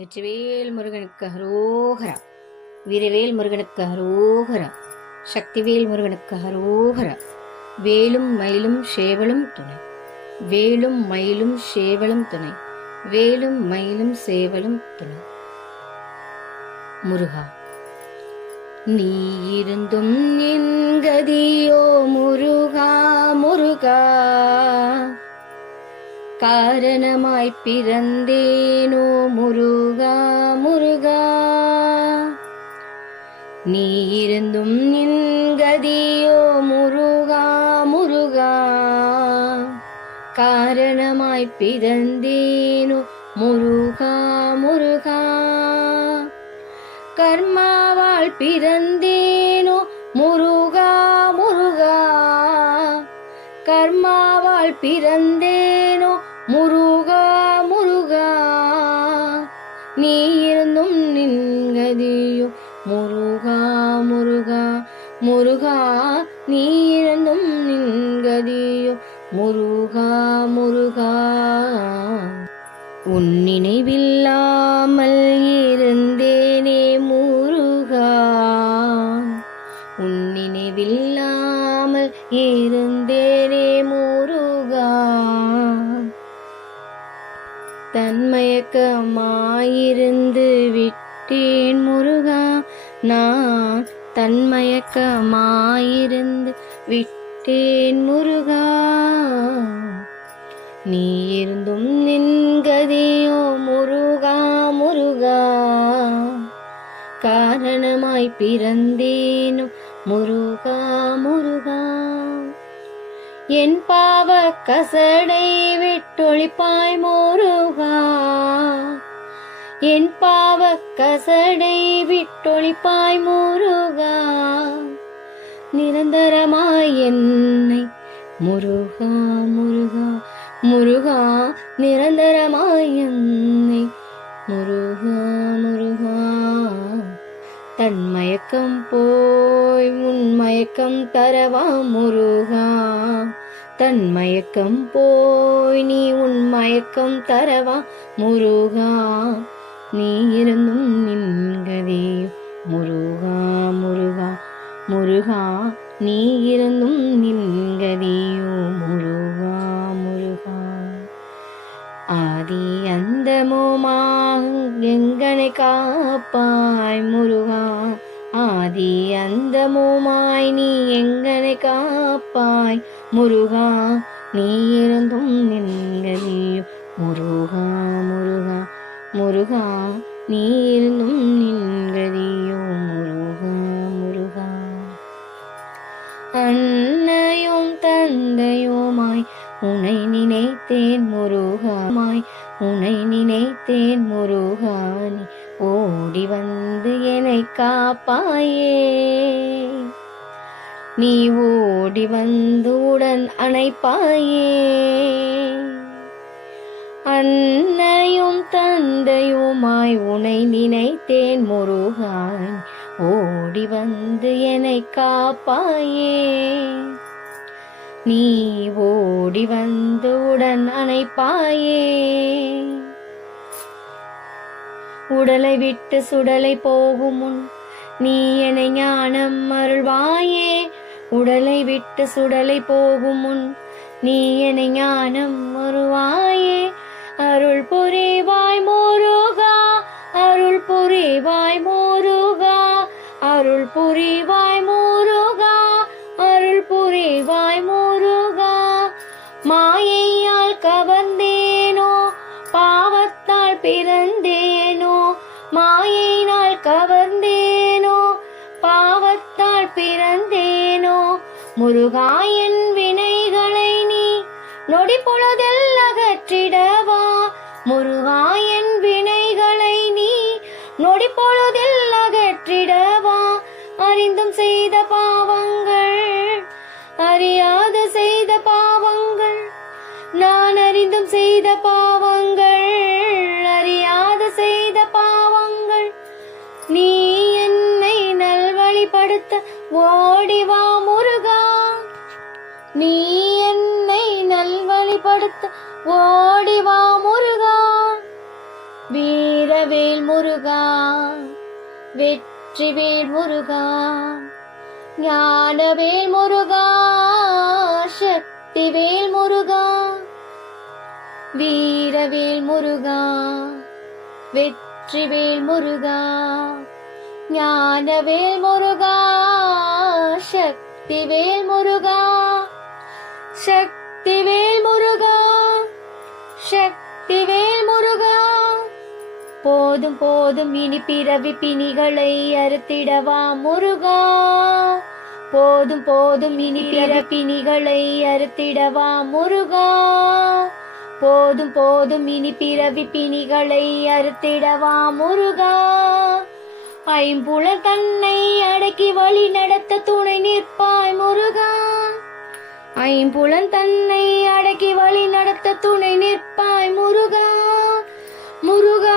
வெற்றிவேல் முருகனுக்கு அரோகரா. வீரவேல் முருகனுக்கு அரோகரா. சக்திவேல் முருகனுக்கு அரோகரா. வேலும் மயிலும் சேவலும் துணை. வேலும் மயிலும் சேவலும் துணை. வேலும் மயிலும் சேவலும் துணை. முருகா, நீ இருந்தும் என் கதியோ முருகா முருகா. காரணமாய் பிறந்தேனோ முருகா முருகா. நீ இருந்தும் என் கதியோ முருகா முருகா. காரணமாய் பிறந்தேனோ முருகா முருகா. கர்மாவால் பிறந்தேனோ முருகா முருகா. கர்மாவால் பிறந்தேனோ முருகா முருகா. நீ இருந்தும் நின்கதியோ முருகா முருகா முருகா. நீ இருந்தும் நின்கதியோ முருகா முருகா. உன் நினைவில்லாமல் இருந்தேனே முருகா. உன் நினைவில்லாமல் இருந்தேனே முருகா. தன்மயக்கமாயிருந்து விட்டேன் முருகா. நான் தன்மயக்கமாயிருந்து விட்டேன் முருகா. நீ இருந்தும் நின்கதியோ முருகா முருகா. காரணமாய் பிறந்தேனோ முருகா முருகா. என் பாவ கசடை விட்டொழிப்பாய் முருகா. என் பாவ கசடை விட்டொழிப்பாய் முருகா. நிரந்தரமாய் என்னை முருகா முருகா முருகா. நிரந்தரமாய் என்னை முருகா முருகா. தன்மயக்கம் போய் உன்மயக்கம் தரவா முருகா. தன்மயக்கம் போய் நீ உன்மயக்கம் தரவா முருகா. நீ இருந்தும் நின்கதியோ முருகா முருகா முருகா. நீ இருந்தும் நின்கதியோ முருகா முருகா. ஆதி அந்தமுமாய் எங்கனை காப்பாய் முருகா. ஆதி அந்தமுமாய் நீ எங்கனை காப்பாய் முருகா. நீ இருந்தும் நின்கதியோ முருகா முருகா முருகா. நீ இருந்தும் நின்கதியோ முருகா முருகா. அன்னையும் தந்தையுமாய் உனை நினைத்தேன் முருகா. உனை நினைத்தேன் முருகா. நீ ஓடி வந்து என்னை காப்பாயே. நீ ஓடி வந்து உடன் அணைப்பாயே. அன்னையும் தந்தையுமாய் உனை நினைத்தேன் முருகா. ஓடி வந்து என்னை காப்பாயே. நீ ஓடி வந்து உடன் அணைப்பாயே. உடலை விட்டு சுடலை போகும் முன் நீ என்னை ஞானம் அருள்வாயே. உடலை விட்டு சுடலை போகும் முன் நீ என்னை ஞானம் அருள்வாயே. அருள் புரிவாய் முருகா. அருள் புரிவாய் முருகா. அருள் புரிவாய் முருகா. அருள் புரிவாய் முருகா. மாயையால் கவர்ந்தேனோ பாவத்தால் பிறந்தேனோ. மாயினால் கவர்ந்தேனோ பாவத்தால் பிறந்தேனோ. முருகா, என் வினைகளை நீ நொடி பொழுதில் அகற்றிடவா. முருகா, என் வினைகளை நீ நொடி பொழுதில் அகற்றிடவா. அறிந்தும் செய்த பாவங்கள் அறியாத செய்த பாவங்கள். நான் அறிந்தும் செய்த பாவங்கள் அறியாத செய்த பாவங்கள். நீ என்னை நல்வழிப்படுத்த ஓடிவா முருகா. நீ என்னை நல்வழிப்படுத்த ஓடிவா முருகா. வீ வீரவேல் முருகா வெற்றிவேல் முருகா ஞானவேல் முருகா சக்திவேல் முருகா வீரவேல் முருகா வெற்றிவேல் முருகா ஞானவேல் முருகா சக்திவேல் முருகா சக்திவேல் முருகா சக்திவேல் முருகா போதும் போதும் இனி பிறவி பிணிகளை அறுத்திடவா முருகா போதும் போதும் இனி பிறவி பிணிகளை அறுத்திடவா முருகா போதும் போதும் இனி பிறவி பிணிகளை அறுத்திடவா முருகா ஐம்புலன் தன்னை அடக்கி வழி நடத்த துணை நிற்பாய் முருகா ஐம்புலன் தன்னை அடக்கி வழி நடத்த துணை நிற்பாய் முருகா முருகா